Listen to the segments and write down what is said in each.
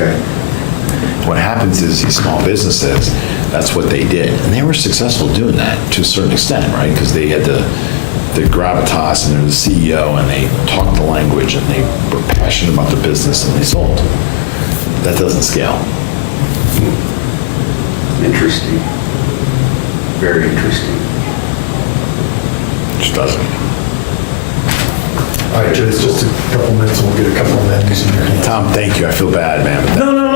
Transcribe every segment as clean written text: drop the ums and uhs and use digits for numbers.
Okay. What happens is these small businesses, that's what they did. And they were successful doing that to a certain extent, right? Because they had the gravitas and they're the CEO and they talked the language and they were passionate about the business and they sold. That doesn't scale. Interesting. Very interesting. It just doesn't. All right, Jay, it's just a couple minutes and we'll get a couple of menus in your hand. Tom, thank you. I feel bad, man. No.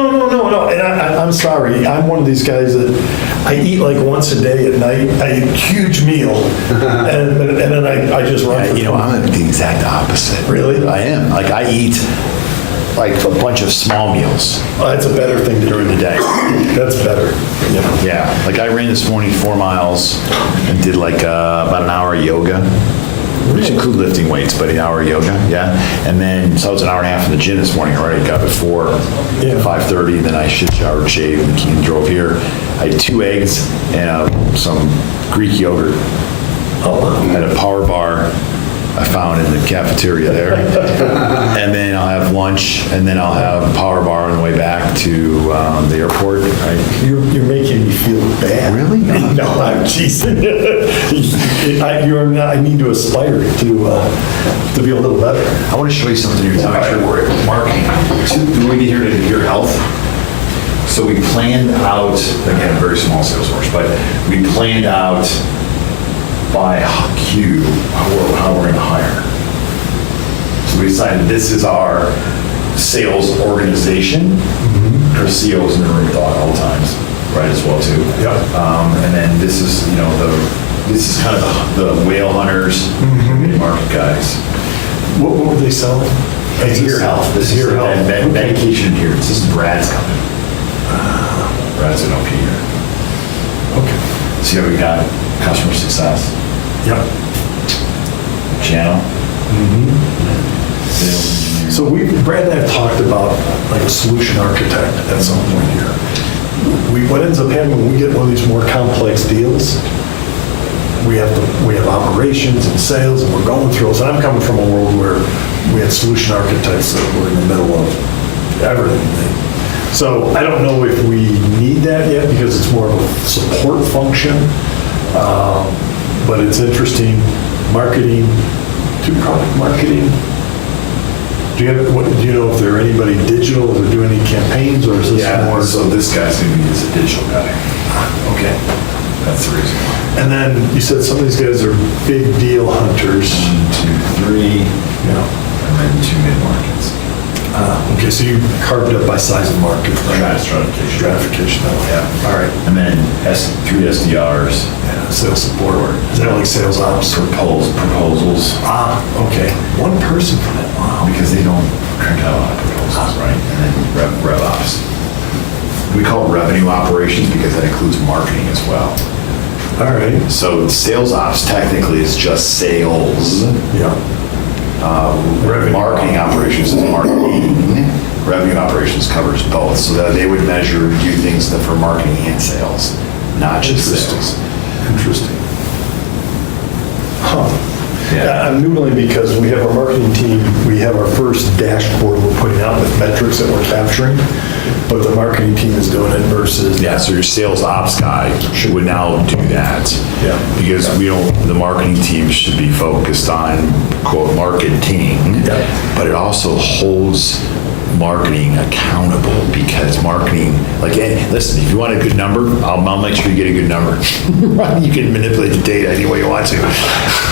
And I'm sorry. I'm one of these guys that I eat like once a day at night. I eat a huge meal and then I just run. Yeah, I'm the exact opposite. Really? I am. Like, I eat like a bunch of small meals That's a better thing to do. during the day. That's better. Yeah. Like, I ran this morning 4 miles and did like about an hour of yoga. Which include lifting weights, but an hour of yoga, yeah. And then, so I was an hour and a half in the gym this morning already. Got before 5:30, then I showered, shaved, and drove here. I had 2 eggs and some Greek yogurt. Oh, wow. I had a power bar I found in the cafeteria there. And then I'll have lunch, and then I'll have a power bar on the way back to the airport. You're making me feel bad. Really? No, I'm teasing. I need to aspire to be a little better. I want to show you something here. We're marketing. We need here to your health. So we planned out, again, a very small sales force, but we planned out by Q how we're going to hire. So we decided this is our sales organization. Our CEO is in the room all the times, right, as well too. Yep. And then this is, this is kind of the whale hunters, mid-market guys. What were they selling? Ear health. This is Ear health. medication adherence. This is Brad's company. Brad's an OP here. Okay. See how we got customer success, Yep. channel, sales engineer. So Brad and I have talked about like a solution architect at some point here. What ends up happening when we get one of these more complex deals, we have operations and sales and we're going through. So I'm coming from a world where we had solution architects that were in the middle of everything. So I don't know if we need that yet because it's more of a support function. But it's interesting. Marketing, product marketing. Do you know if there are anybody digital or doing any campaigns or is this more? So this guy's going to be a digital guy. Okay. That's the reason why. And then you said some of these guys are big deal hunters. 1, 2, 3, Yeah. and then 2 mid-markets. Okay, so you carved up by size of market. Right? Stratification. Stratification. Yeah. All right. And then 3 SDRs. Yeah, sales support. Is that like sales ops? Proposals. Okay. One person for that. Wow. Because they don't crank out a lot of proposals, right? And then rev ops. We call it revenue operations because that includes marketing as well. All right. So sales ops technically is just sales. Yeah. Marketing operations is marketing. Revenue operations covers both. So that they would measure and do things that for marketing and sales, not just sales. Interesting. Huh. Yeah. I'm noodling because we have our marketing team, we have our first dashboard we're putting out with metrics that we're capturing, but the marketing team is doing it versus. Yeah, so your sales ops guy would now do that. Yeah. Because the marketing team should be focused on, quote, marketing, Yeah. but it also holds marketing accountable because marketing, like, hey, listen, if you want a good number, I'll make sure you get a good number. You can manipulate the data any way you want to.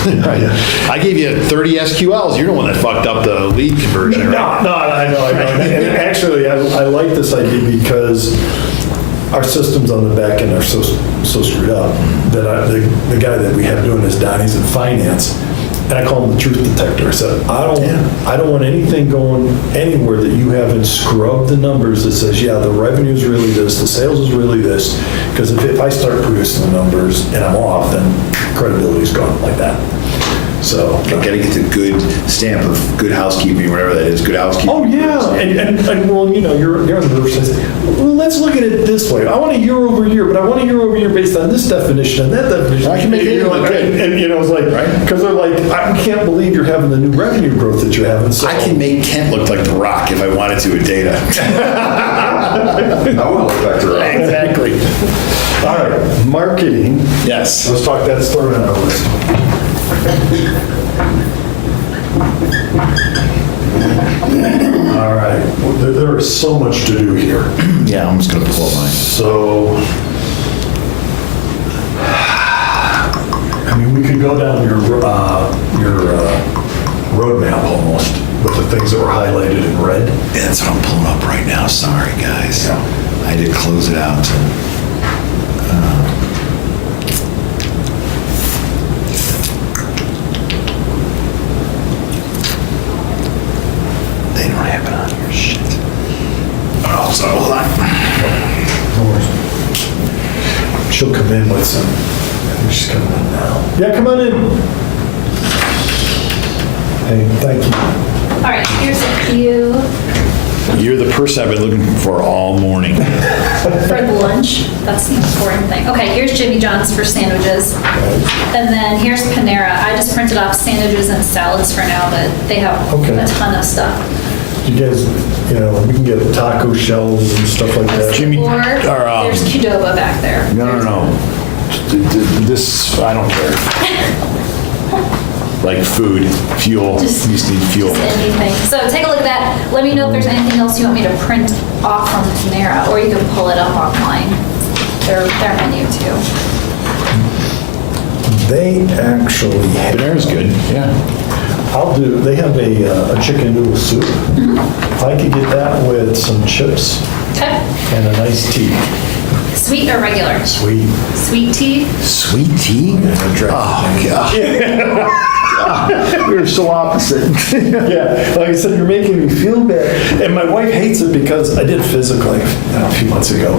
Right? I gave you 30 SQLs. You're the one that fucked up the lead conversion. Right? No, I know. And actually, I like this idea because our systems on the back end are so screwed up that the guy that we have doing this, Donnie's in finance, and I call him the truth detector. I said, I don't want anything going anywhere that you haven't scrubbed the numbers that says, yeah, the revenue is really this, the sales is really this. Because if I start producing the numbers and I'm off, then credibility's gone like that. So You gotta get the good stamp of good housekeeping, whatever that is, good housekeeping. oh yeah, and well, you're on the reverse side. Well, let's look at it this way. I want a year over year, but I want a year over year based on this definition and that definition. I can make it look good. And it's like, because they're like, I can't believe you're having the new revenue growth that you're having. So I can make Kent look like The Rock if I wanted to with data. I want to look back to that. Exactly. All right, marketing. Yes. Let's talk that story on our list. All right, well, there is so much to do here. Yeah, I'm just gonna pull up mine. So, I mean, we could go down your roadmap almost with the things that were highlighted in red. Yeah, that's what I'm pulling up right now. Sorry, guys. I did close it out. They don't have it on here. Shit. Oh, so hold on. She'll come in with some, I think she's coming in now. Yeah, come on in. Hey, thank you. All right, here's a few You're the person I've been looking for all morning. for the lunch. That's the important thing. Okay, here's Jimmy John's for sandwiches. And then here's Panera. I just printed off sandwiches and salads for now, but they have Okay. a ton of stuff. You guys, you know, we can get taco shells and stuff like that. Jimmy, Or or, there's Qdoba back there. no. This, I don't care. Like food, fuel, you Just- just need fuel. Just anything. So take a look at that. Let me know if there's anything else you want me to print off from Panera, or you can pull it up online. Their menu too. They actually have, Panera's good, yeah. they have a chicken noodle soup. If I could get that with some chips Okay. and a nice tea. Sweet or regular? Sweet. Sweet tea? Sweet tea? Oh, God. We're so opposite. Yeah, like I said, you're making me feel bad. And my wife hates it because I did physical a few months ago.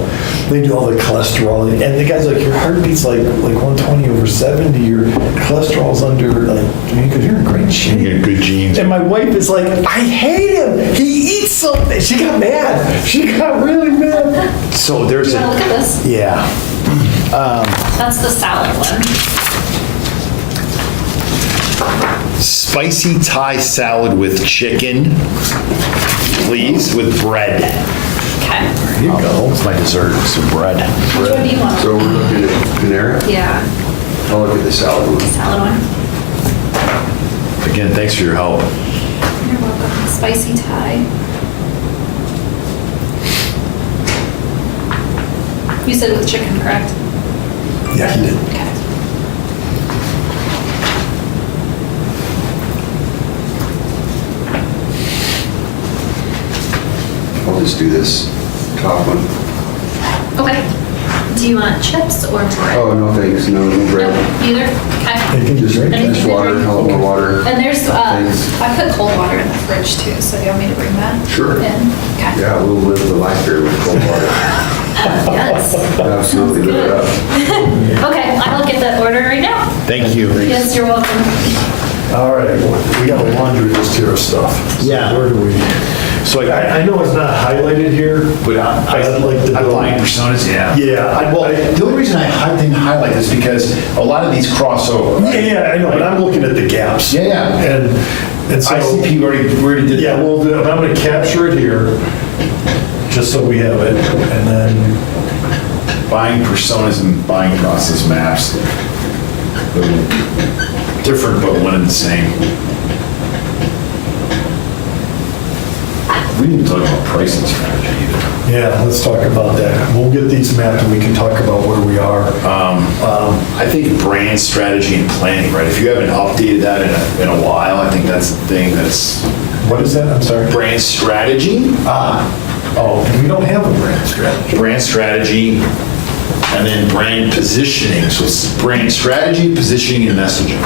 They do all the cholesterol, and the guy's like, your heartbeat's like 120/70. Your cholesterol's under, because you're in great shape. You got good genes. And my wife is like, I hate him. He eats something. She got mad. She got really mad. So there's You want to look at this? yeah. That's the salad one. Spicy Thai salad with chicken, please, with bread. Okay. There you go. It's my dessert, some bread. Which one do you want? So we're looking at Panera. Yeah, I'll look at the salad one. the salad one. Again, thanks for your help. You're welcome. Spicy Thai. You said with chicken, correct? Yeah, he did. Okay. I'll just do this top one. Okay. Do you want chips or bread? Oh, no thanks, no bread. Nope, neither? Okay. You can just drink Anything it. Just water, a little more water. And there's, Thanks. I put cold water in the fridge too, so do you want me to bring that? Sure. In? Okay. Yeah, we'll live the life here with cold water. Yes. Absolutely live it up. Okay, I will get that order right now. Thank you. Yes, you're welcome. All right, we got a laundry list here of stuff. So Yeah. where do we? So I know it's not highlighted here, But I'd like to I'm go- buying personas, yeah. Yeah, Well, the only reason I didn't highlight this because a lot of these cross over. Yeah, I know, but I'm looking at the gaps. Yeah. And so. ICP already did Yeah, that. we'll do it. I'm going to capture it here, just so we have it, and then, Buying personas and buying process maps. Different, but one and the same. We didn't talk about pricing strategy either. yeah, let's talk about that. We'll get these mapped and we can talk about where we are. I think brand strategy and planning, right? If you haven't updated that in a while, I think that's the thing that's What is that? I'm sorry. brand strategy, Oh, we don't have a brand strategy. brand strategy, and then brand positioning. So it's brand strategy, positioning, and messaging.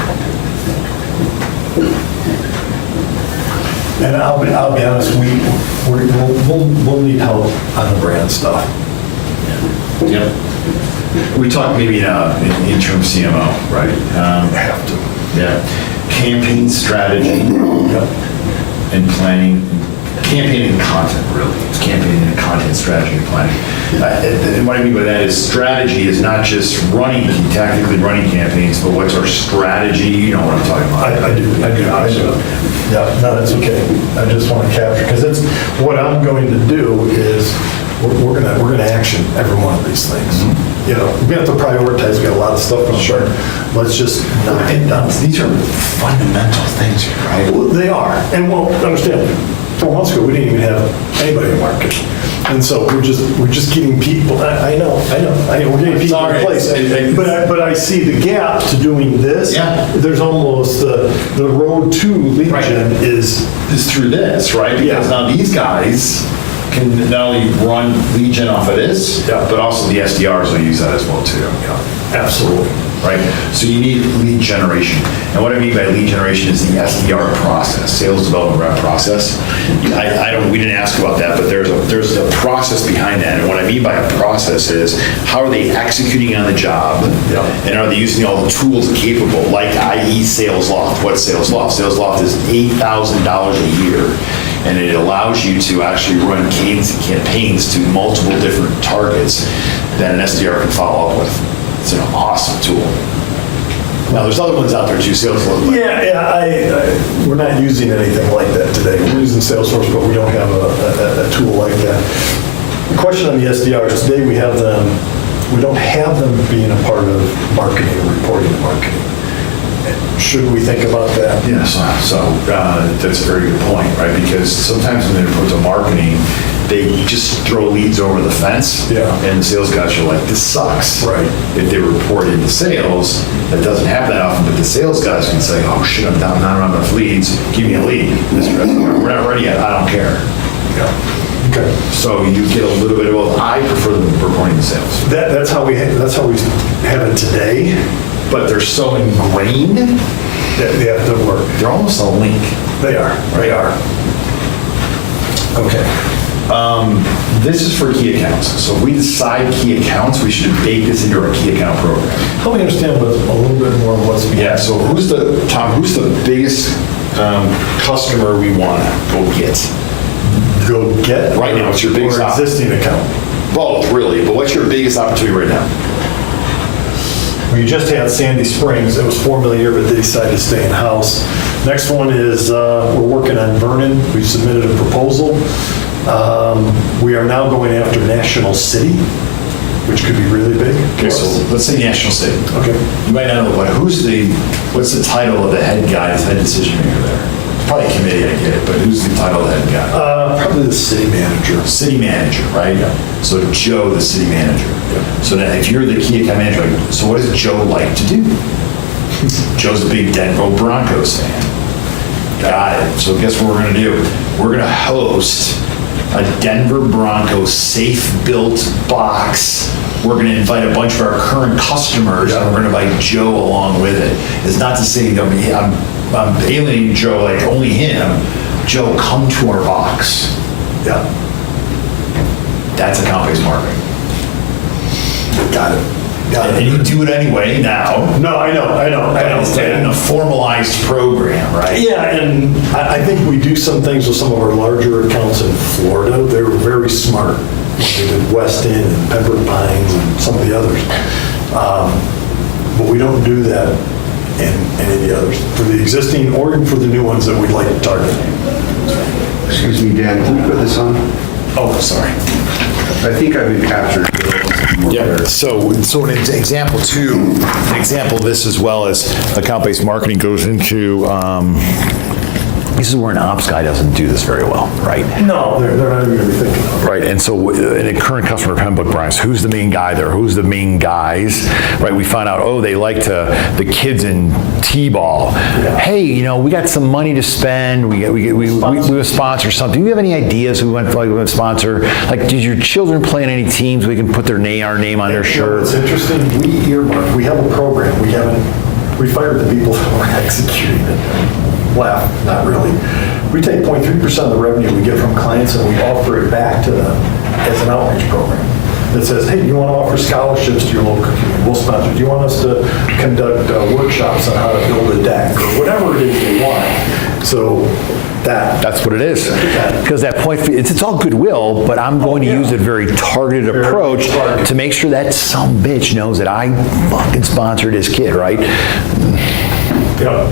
And I'll be honest, we'll need help on the brand stuff. Yep. We talked maybe in interim CMO, right? Have to. Yeah. Campaign strategy Yep. and planning, campaigning and content, really. It's campaigning and content strategy and planning. And what I mean by that is strategy is not just tactically running campaigns, but what's our strategy? You know what I'm talking about. I do. Yeah, no, that's okay. I just want to capture, because it's, what I'm going to do is, we're gonna action every one of these things. You know, we have to prioritize, we got a lot of stuff on sure. Let's just knock it down. These are fundamental things here, right? Well, they are, and well, understand, 4 months ago, we didn't even have anybody in marketing. And so we're just getting people, I know, we're getting people in place. But I see the gap to doing this. Yeah. There's almost, the road to lead gen is Through this, right? Because now these guys can not only run lead gen off of this, but also the SDRs will use that as well too. absolutely. Right? So you need lead generation. And what I mean by lead generation is the SDR process, sales development rep process. We didn't ask about that, but there's a process behind that. And what I mean by a process is how are they executing on the job? And are they using all the tools capable, like i.e. Sales Loft? What's Sales Loft? Sales Loft is $8,000 a year. And it allows you to actually run campaigns to multiple different targets that an SDR can follow up with. It's an awesome tool. Now, there's other ones out there too, Salesforce. We're not using anything like that today. We're using Salesforce, but we don't have a tool like that. The question on the SDRs, today we don't have them being a part of marketing and reporting to marketing. Should we think about that? Yeah, so that's a very good point, right? Because sometimes when they report to marketing, they just throw leads over the fence. Yeah. And the sales guys are like, this sucks. Right. If they report into sales, that doesn't happen that often, but the sales guys can say, oh shit, I'm down, not around enough leads, give me a lead. We're not ready yet, I don't care. Yeah. Okay. So you get a little bit of both. I prefer them reporting to sales. That's how we have it today. But they're so ingrained That they have to work. they're almost a link. They are. They are. Okay. This is for key accounts. So if we decide key accounts, we should bake this into our key account program. Help me understand a little bit more of what's behind. Yeah, so who's the biggest customer we want to go get? Go get Right now, it's your biggest or existing account. Both, really, but what's your biggest opportunity right now? We just had Sandy Springs. It was $4 million a year, but they decided to stay in-house. Next one is we're working on Vernon. We've submitted a proposal. We are now going after National City, which could be really big. Okay, so let's say National City. Okay. You might not know, but what's the title of the head guy, the head decision maker there? It's probably a committee, I get it, but who's the title of the head guy? Probably the city manager. City manager, right? Yeah. So Joe, the city manager. Yeah. So now if you're the key account manager, like, so what does Joe like to do? Joe's a big Denver Broncos fan. Got it. So guess what we're gonna do? We're gonna host a Denver Broncos Safebult box. We're gonna invite a bunch of our current customers, and we're gonna invite Joe along with it. It's not to say that I'm alienating Joe, like only him. Joe, come to our box. Yeah. That's account-based marketing. Got it. And you do it anyway now. No, I know. It's in a formalized program, right? Yeah, and I think we do some things with some of our larger accounts in Florida. They're very smart. They did West End and Pembroke Pines and some of the others. But we don't do that in any of the others. For the existing or even for the new ones that we'd like to target. Excuse me, Dan, can you put this on? Oh, sorry. I think I've been captured. Yeah, so an example of this as well as account-based marketing goes into, this is where an ops guy doesn't do this very well, right? No, they're not even going to be thinking of it. Right, and so in a current customer of Pembroke Pines, who's the main guy there? Who's the main guys? Right, we find out, oh, they like the kids in T-ball. Hey, we got some money to spend. We would sponsor something. Do you have any ideas who went to sponsor? Like, did your children play in any teams? We can put our name on their shirt. It's interesting. We earmark. We have a program. We fired the people that were executing it. Laugh, not really. We take 0.3% of the revenue we get from clients and we offer it back to them as an outreach program that says, hey, you want to offer scholarships to your local community? We'll sponsor. Do you want us to conduct workshops on how to build a deck or whatever it is they want? So that's what it is. Because that point, it's all goodwill, but I'm going to use a very targeted approach to make sure that some bitch knows that I fucking sponsored his kid, right? Yeah.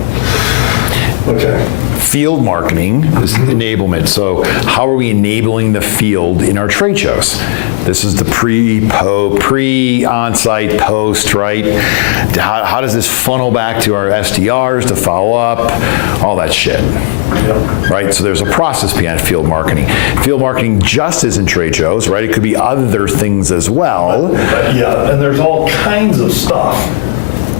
Okay. Field marketing is enablement. So how are we enabling the field in our trade shows? This is the pre-on-site, post, right? How does this funnel back to our SDRs to follow up? All that shit, right? So there's a process behind field marketing. Field marketing just isn't trade shows, right? It could be other things as well. Yeah, and there's all kinds of stuff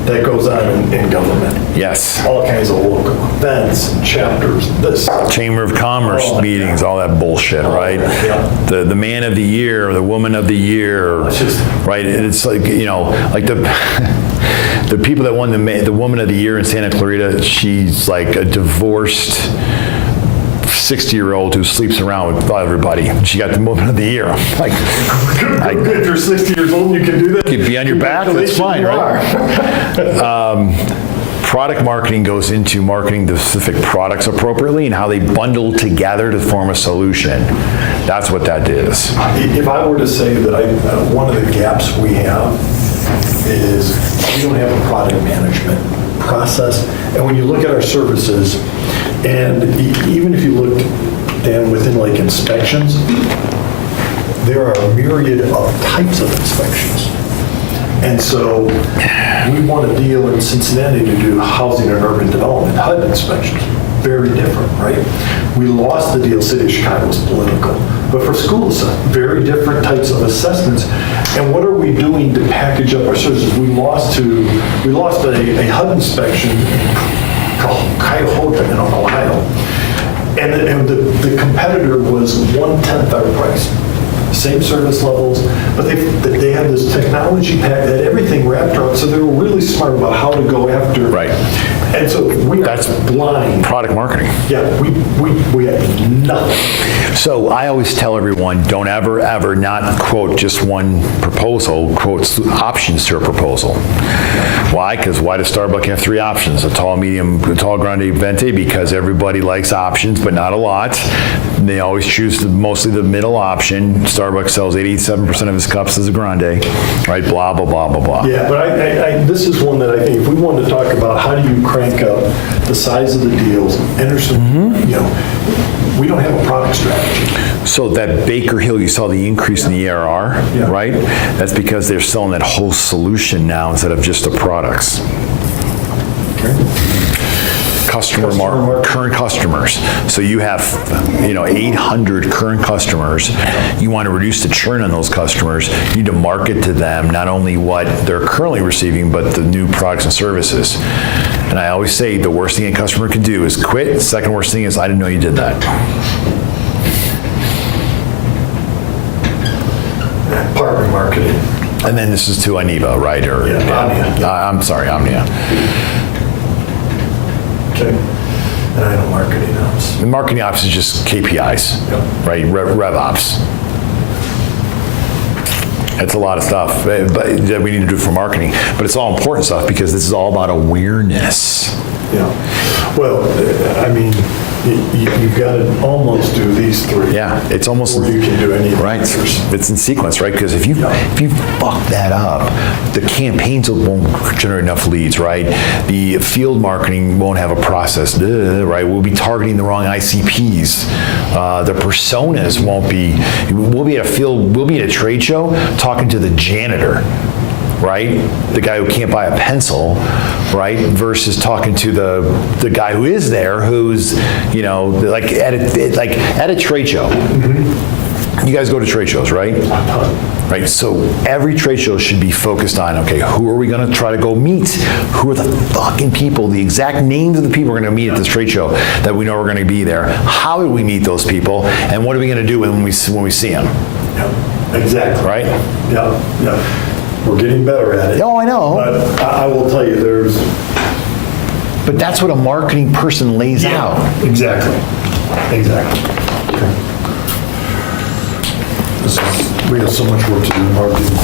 that goes on in government. Yes. All kinds of local events and chapters, this. Chamber of Commerce meetings, all that bullshit, right? Yeah. The man of the year, or the woman of the year, It's just- right? It's like, like the people that won the woman of the year in Santa Clarita, she's like a divorced 60-year-old who sleeps around with everybody. She got the woman of the year. I'm like, If you're 60 years old, you can do that. you be on your back, that's fine, right? Product marketing goes into marketing the specific products appropriately and how they bundle together to form a solution. That's what that is. If I were to say that one of the gaps we have is we don't have a product management process. And when you look at our services, and even if you look, Dan, within like inspections, there are a myriad of types of inspections. And so we won a deal in Cincinnati to do housing and urban development HUD inspections. Very different, right? We lost the deal, City of Chicago was political. But for schools, very different types of assessments. And what are we doing to package up our services? We lost a HUD inspection called Cuyahoga in Ohio. And the competitor was 1/10 our price. Same service levels, but they had this technology pack that had everything wrapped around, so they were really smart about how to go after. Right. And so we are blind. Product marketing. Yeah, we have nothing. So I always tell everyone, don't ever not quote just one proposal, quote options to a proposal. Why? Because why does Starbucks have 3 options? A tall, medium, a tall, grande, venti, because everybody likes options, but not a lot. They always choose mostly the middle option. Starbucks sells 87% of its cups as a grande, right? Blah, blah, blah, blah, blah. Yeah, but this is one that I think if we wanted to talk about how do you crank up the size of the deals, and there's some, we don't have a product strategy. So that Baker Hill, you saw the increase in the ARR, Yeah. right? That's because they're selling that whole solution now instead of just the products. Current customers. So you have, 800 current customers. You want to reduce the churn on those customers. You need to market to them not only what they're currently receiving, but the new products and services. And I always say the worst thing a customer can do is quit. The second worst thing is, I didn't know you did that. Partner marketing. And then this is to Aniva, right? Or Omnia. I'm sorry, Omnia. Okay. And I know marketing ops. The marketing ops is just KPIs, Yep. right? Rev ops. It's a lot of stuff but that we need to do for marketing, but it's all important stuff because this is all about awareness. Yeah. Well, I mean, you've got to almost do these 3. Yeah, it's almost Or you can do any of the right. others. It's in sequence, right? Because if you fuck that up, the campaigns won't generate enough leads, right? The field marketing won't have a process, right? We'll be targeting the wrong ICPs. The personas won't be. We'll be at a trade show talking to the janitor, right? The guy who can't buy a pencil, right? Versus talking to the guy who is there, who's, like at a trade show. You guys go to trade shows, right? Right. So every trade show should be focused on, okay, who are we going to try to go meet? Who are the fucking people, the exact names of the people we're going to meet at this trade show that we know are going to be there? How do we meet those people? And what are we going to do when we see them? Yeah, exactly. Right? Yeah. We're getting better at it. Oh, I know. But I will tell you, But that's what a marketing person lays out. Exactly. We have so much work to do in marketing.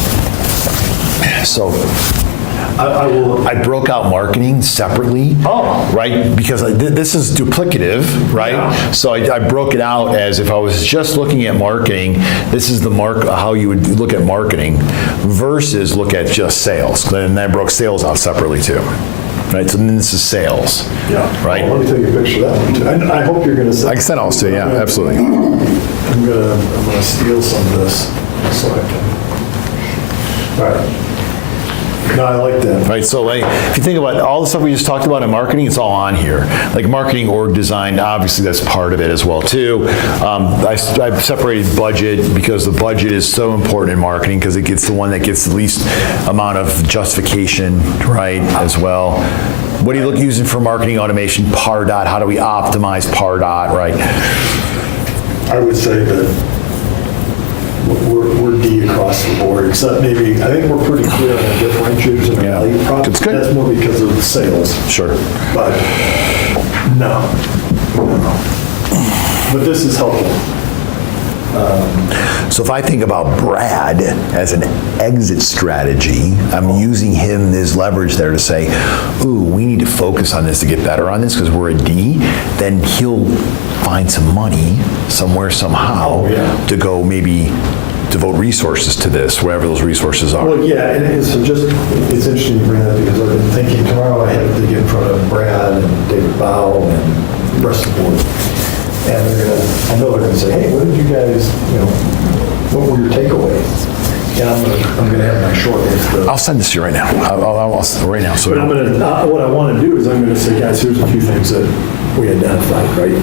So I broke out marketing separately, right? Because this is duplicative, right? Yeah. So I broke it out as if I was just looking at marketing, this is how you would look at marketing versus look at just sales. And I broke sales out separately too. right? So then this is sales, right? Let me take a picture of that one too. And I hope you're gonna. I can send all this to you, yeah, absolutely. I'm gonna steal some of this so I can. All right. No, I like that. Right, so like, if you think about all the stuff we just talked about in marketing, it's all on here. Like marketing org design, obviously that's part of it as well too. I've separated budget because the budget is so important in marketing because it gets the one that gets the least amount of justification, right, as well. What are you using for marketing automation? PARDOT, how do we optimize PARDOT, right? I would say that we're D across the board, except maybe, I think we're pretty clear on the differentiators and our Yeah. value prop. That's good. That's more because of the sales. Sure. But, no. But this is helpful. So if I think about Brad as an exit strategy, I'm using him as leverage there to say, ooh, we need to focus on this to get better on this because we're a D, then he'll find some money somewhere, somehow, to go maybe devote resources to this, wherever those resources are. Well, yeah, and it's just, it's interesting you bring that because I've been thinking tomorrow I have to get in front of Brad and David Bow and the rest of the board. And they're gonna, I know they're gonna say, hey, what did you guys, what were your takeaways? And I'm gonna have my short list of. I'll send this to you right now. I'll right now. So But I'm gonna, what I wanna do is I'm gonna say, guys, here's a few things that we identified, right?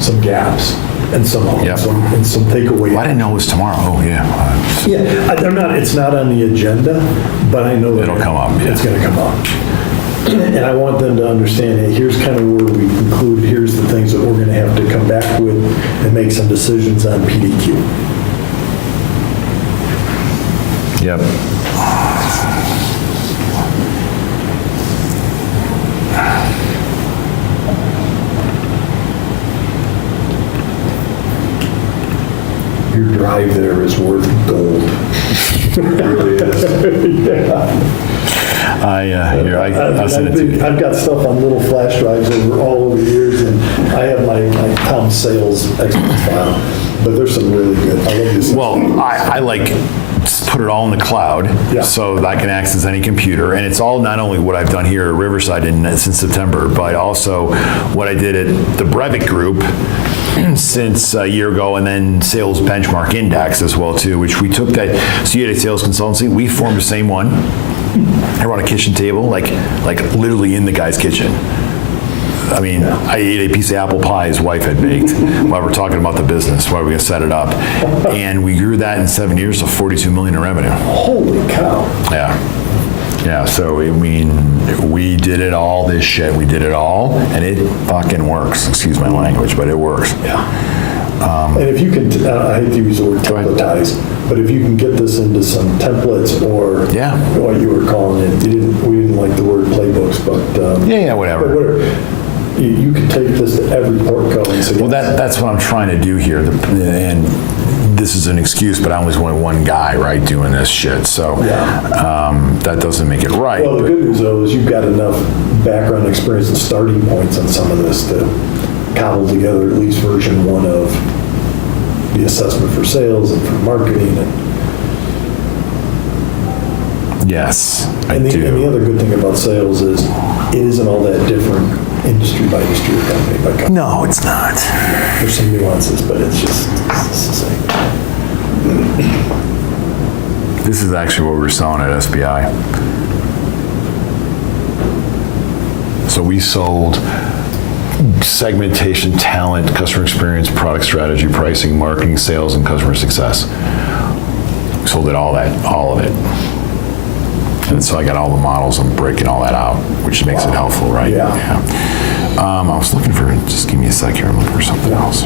Some gaps and some Yep. and some takeaways. I didn't know it was tomorrow. Oh, yeah. Yeah, they're not, it's not on the agenda, but I know that. It'll come up, yeah. It's gonna come up. And I want them to understand, hey, here's kind of where we conclude, here's the things that we're gonna have to come back with and make some decisions on PDQ. Yep. Your drive there is worth gold. It really is. I'll send it to you. I've got stuff on little flash drives all over the years, and I have my Tom Sales expert file, but there's some really good, I love this. Well, I like put it all in the cloud Yeah. so that I can access any computer. And it's all not only what I've done here at Riverside since September, but also what I did at the Brevic Group since a year ago, and then Sales Benchmark Index as well too, which we took that, so you had a sales consultancy, we formed the same one. I run a kitchen table, like literally in the guy's kitchen. I mean, I ate a piece of apple pie his wife had baked while we're talking about the business, while we're going to set it up. And we grew that in 7 years to $42 million in revenue. Holy cow. Yeah. Yeah, so I mean, we did it all, this shit, we did it all, and it fucking works. Excuse my language, but it works. Yeah. And if you can, I hate to use the word templatize, but if you can get this into some templates or what you were calling it, we didn't like the word playbooks, but whatever. You could take this to every portco and say, Well, that's what I'm trying to do here, and this is an excuse, but I was only one guy, right, doing this shit, so that doesn't make it right. Well, the good news though is you've got enough background experience and starting points on some of this to cobble together at least version 1 of the assessment for sales and for marketing. Yes, I And do. the other good thing about sales is it isn't all that different industry by industry or company by company. No, it's not. There's some nuances, but it's the same. This is actually what we were selling at SBI. So we sold segmentation, talent, customer experience, product strategy, pricing, marketing, sales, and customer success. We sold it all of it. And so I got all the models, I'm breaking all that out, which makes it helpful, right? Yeah. I was looking for, just give me a sec here, I'm looking for something else.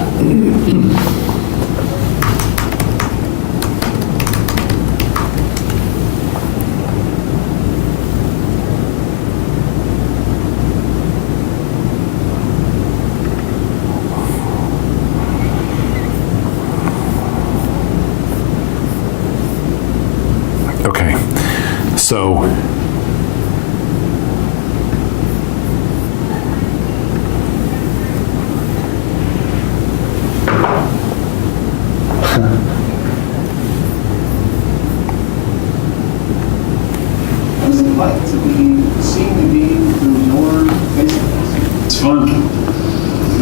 Okay, so like to be seen to be through your Facebook? It's fun.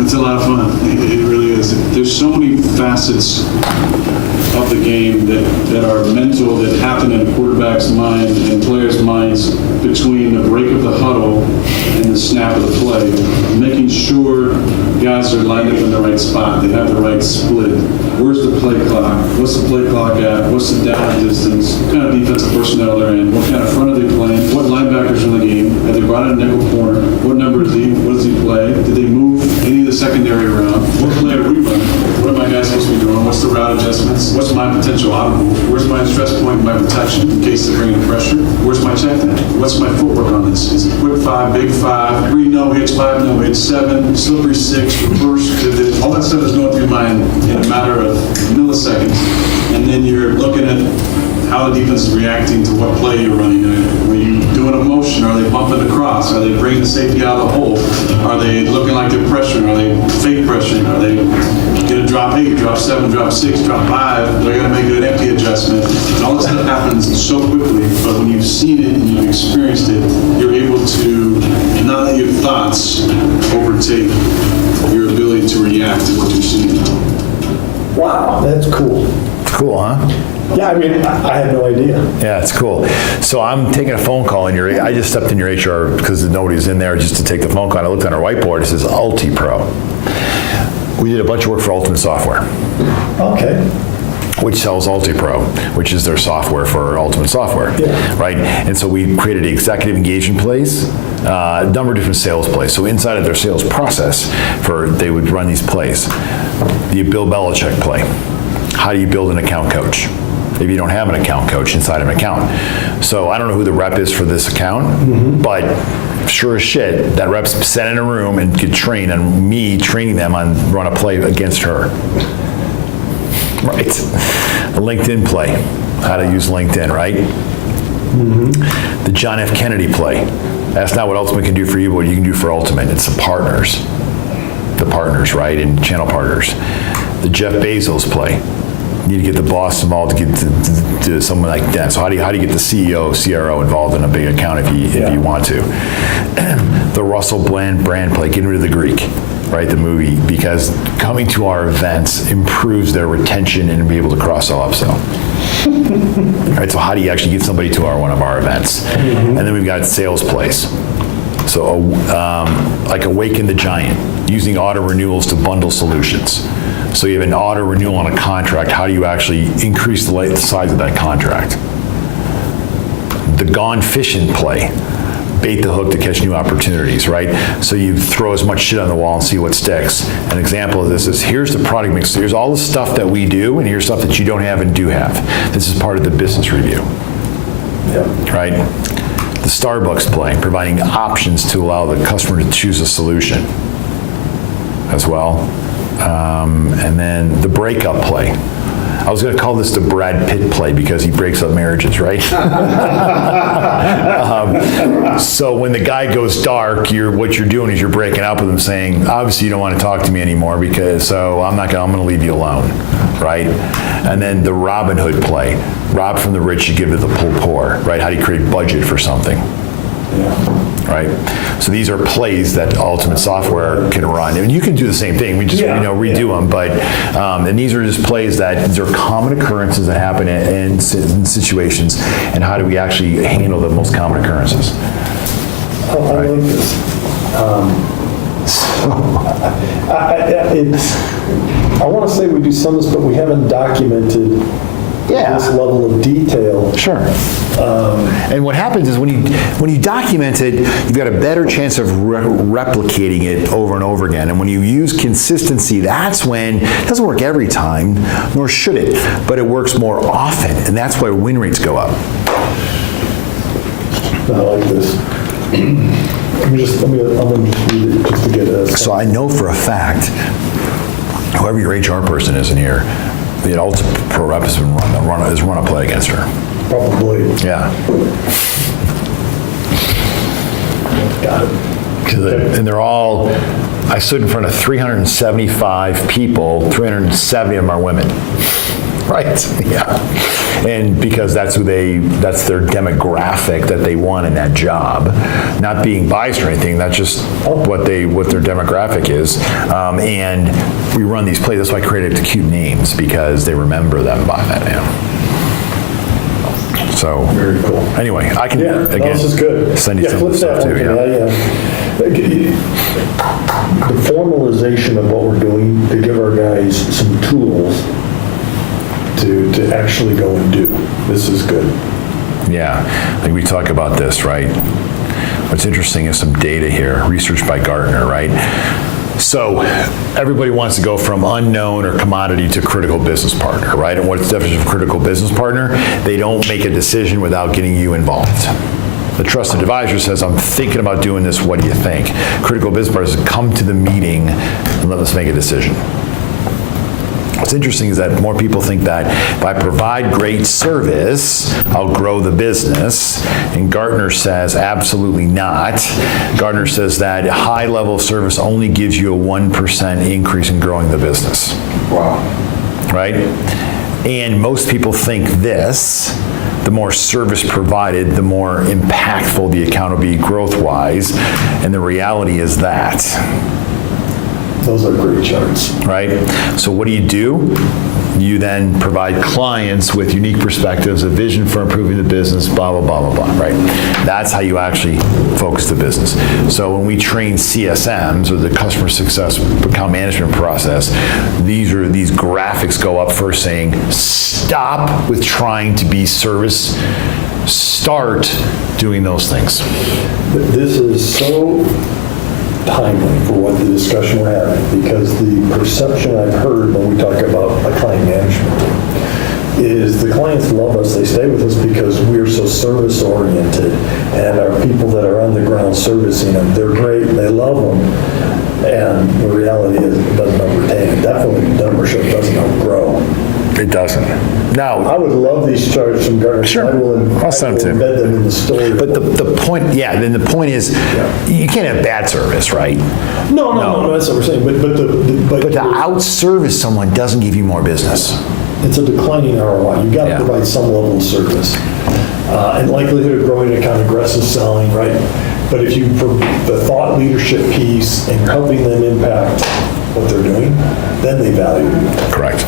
It's a lot of fun. It really is. There's so many facets of the game that are mental, that happen in a quarterback's mind and players' minds between the break of the huddle and the snap of the play. Making sure guys are lined up in the right spot. They have the right split. Where's the play clock? What's the play clock at? What's the down distance? What kind of defensive personnel they're in? What kind of front are they playing? What linebackers are in the game? Have they brought in a nickel corner? What number is he? What does he play? Did they move any of the secondary around? What play are we running? What are my guys supposed to be doing? What's the route adjustments? What's my potential out move? Where's my stress point, my protection in case they're bringing pressure? Where's my check down? What's my footwork on this? Is it quick 5, big 5, 3 no hits, 5 no hits, 7, slippery 6, reverse? All that stuff is going through your mind in a matter of milliseconds. And then you're looking at how the defense is reacting to what play you're running. Are you doing a motion? Are they bumping across? Are they bringing the safety out of the hole? Are they looking like they're pressuring? Are they fake pressuring? Are they going to drop 8, drop 7, drop 6, drop 5? They're going to make an empty adjustment. And all this stuff happens so quickly, but when you've seen it and you've experienced it, you're able to not let your thoughts overtake your ability to react to what you're seeing. Wow, that's cool. Cool, huh? Yeah, I mean, I had no idea. Yeah, it's cool. So I'm taking a phone call in your, I just stepped in your HR because nobody's in there just to take the phone call. And I looked on our whiteboard, it says UltiPro. We did a bunch of work for Ultimate Software, Okay. which sells UltiPro, which is their software for Ultimate Software, Yeah. right? And so we created executive engagement plays, a number of different sales plays. So inside of their sales process, they would run these plays. The Bill Belichick play. How do you build an account coach if you don't have an account coach inside of an account? So I don't know who the rep is for this account, but sure as shit, that rep's sent in a room and get trained on me training them on run a play against her. Right. A LinkedIn play, how to use LinkedIn, right? The John F. Kennedy play. That's not what Ultimate can do for you, but what you can do for Ultimate. It's the partners, right, and channel partners. The Jeff Bezos play. You need to get the boss involved to get to someone like that. So how do you get the CEO, CRO involved in a big account if you want to? The Russell Brand play, getting rid of the Greek, right, the movie, because coming to our events improves their retention and be able to cross-sell, upsell. Right, so how do you actually get somebody to one of our events? And then we've got sales plays. So like Awaken the Giant, using auto renewals to bundle solutions. So you have an auto renewal on a contract, how do you actually increase the size of that contract? The Gone Fishing play, bait the hook to catch new opportunities, right? So you throw as much shit on the wall and see what sticks. An example of this is, here's the product mix, here's all the stuff that we do, and here's stuff that you don't have and do have. This is part of the business review, right? The Starbucks play, providing options to allow the customer to choose a solution as well. And then the breakup play. I was going to call this the Brad Pitt play because he breaks up marriages, right? So when the guy goes dark, what you're doing is you're breaking up with him, saying, obviously you don't want to talk to me anymore so I'm going to leave you alone, right? And then the Robin Hood play. Rob from the rich, you give to the poor, right? How do you create budget for something? Right? So these are plays that Ultimate Software can run. And you can do the same thing. We just redo them. But and these are just plays these are common occurrences that happen in situations. And how do we actually handle the most common occurrences? I like this. I want to say we do some of this, but we haven't documented this level of detail. Sure. And what happens is when you document it, you've got a better chance of replicating it over and over again. And when you use consistency, that's when it doesn't work every time, nor should it, but it works more often, and that's why win rates go up. I like this. I'm going to just read it just to get a... So I know for a fact, whoever your HR person is in here, the Ultimate Pro rep has run a play against her. Probably. Yeah. Got it. And they're all, I stood in front of 375 people, 370 of them are women. right? Yeah. And because that's their demographic that they want in that job. Not being biased or anything, that's just what their demographic is. And we run these plays, that's why I created cute names, because they remember them by that name. So, Very cool. anyway, I can, Yeah, again, this is good. send you some of the flip stuff that too, one for me. The formalization of what we're doing to give our guys some tools to actually go and do. This is good. Yeah, like we talk about this, right? What's interesting is some data here, research by Gartner, right? So everybody wants to go from unknown or commodity to critical business partner, right? And what's the definition of critical business partner? They don't make a decision without getting you involved. The trusted advisor says, I'm thinking about doing this, what do you think? Critical business partners come to the meeting and let us make a decision. What's interesting is that more people think that if I provide great service, I'll grow the business. And Gartner says absolutely not. Gartner says that high level of service only gives you a 1% increase in growing the business. Wow. Right? And most people think this, the more service provided, the more impactful the account will be growth-wise. And the reality is that. Those are great charts. Right? So what do? You then provide clients with unique perspectives, a vision for improving the business, blah, blah, blah, blah, blah, right? That's how you actually focus the business. So when we train CSMs, or the customer success account management process, these graphics go up first saying, stop with trying to be service, start doing those things. This is so timely for what the discussion we're having, because the perception I've heard when we talk about a client management team is the clients love us, they stay with us because we're so service oriented, and our people that are on the ground servicing them, they're great, they love them, and the reality is it doesn't help retain. Definitely membership doesn't help grow. It doesn't. Now, I would love these charts from Gartner. Sure. I'll send them to you. embed them in the story. but the point, then the point is, you can't have bad service, right? No, that's what we're saying. But But to out-service someone doesn't give you more business. it's a declining ROI. You've got to Yeah. provide some level of service. And likelihood of growing account, aggressive selling, right? But if you, the thought leadership piece, and you're helping them impact what they're doing, then they value you. Correct.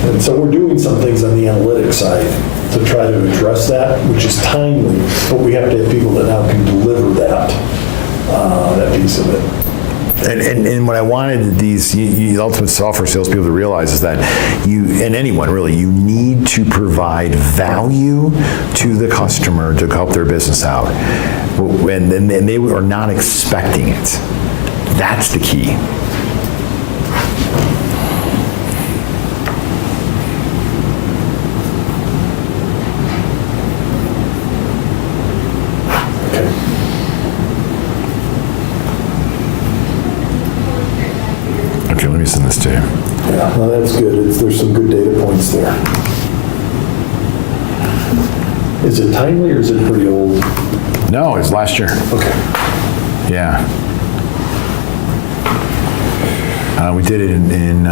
And so we're doing some things on the analytics side to try to address that, which is timely, but we have to have people that now can deliver that piece of it. And what I wanted these ultimate software salespeople to realize is that you, and anyone really, you need to provide value to the customer to help their business out. And they are not expecting it. That's the key. Okay, let me send this to you. Yeah, no, that's good. There's some good data points there. Is it timely or is it pretty old? No, it's last year. Okay. Yeah. We did it in